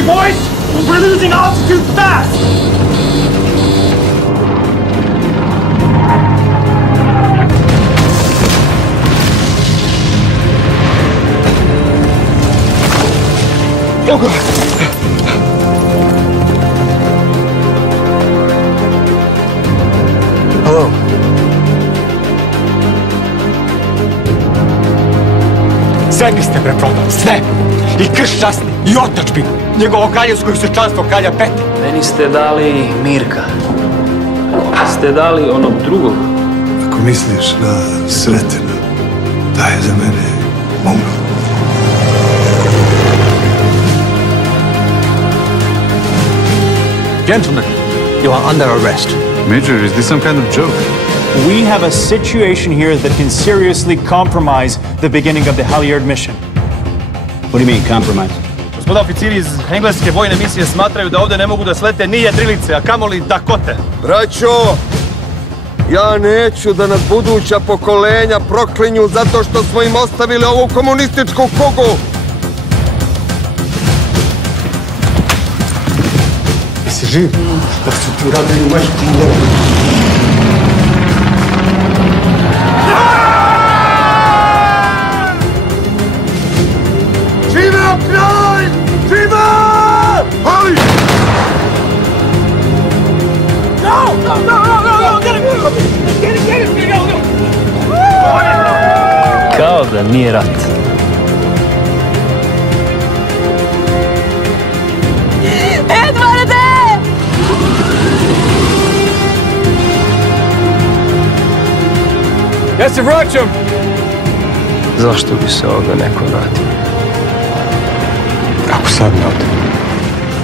Okay, boys? We're losing altitude fast! Oh, God! Hello. Sve mi ste preprodali, sve! I krš časni, i otadžbinu, njegovo kraljevsko isečanstvo kralja Petra. Meni ste dali Mirka. Ste dali onog drugog. Ako misliš na Sretena, taj je za mene umro. Gentlemen, you are under arrest. Major, is this some kind of joke? We have a situation here that can seriously compromise the beginning of the Halyard mission. What do you mean, compromise? Gospoda oficiri iz engleske vojne misije smatraju da ovde ne mogu da slete ni jedrilice, a kamoli Dakote. Braćo, ja neću da nas buduća pokolenja proklinju zato što smo im ostavili ovu komunističku kugu. Jesi živ? Šta su ti uradili u majskom lovu? Živeo kralj! Živeo! Ali! Kao da nije rat. Edvarde! Ja se vraćam! Zašto bi se ovdje neko vratio? Ako sad ne ode,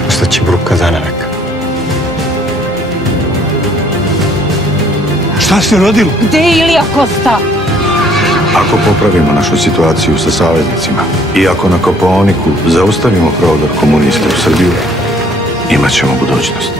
ostaće bruka za navek. Šta se rodilo? Gde je Ilija Kosta? Ako popravimo našu situaciju sa saveznicima i ako na Kopaoniku zaustavimo prodor komunista u Srbiju, imat ćemo budućnost.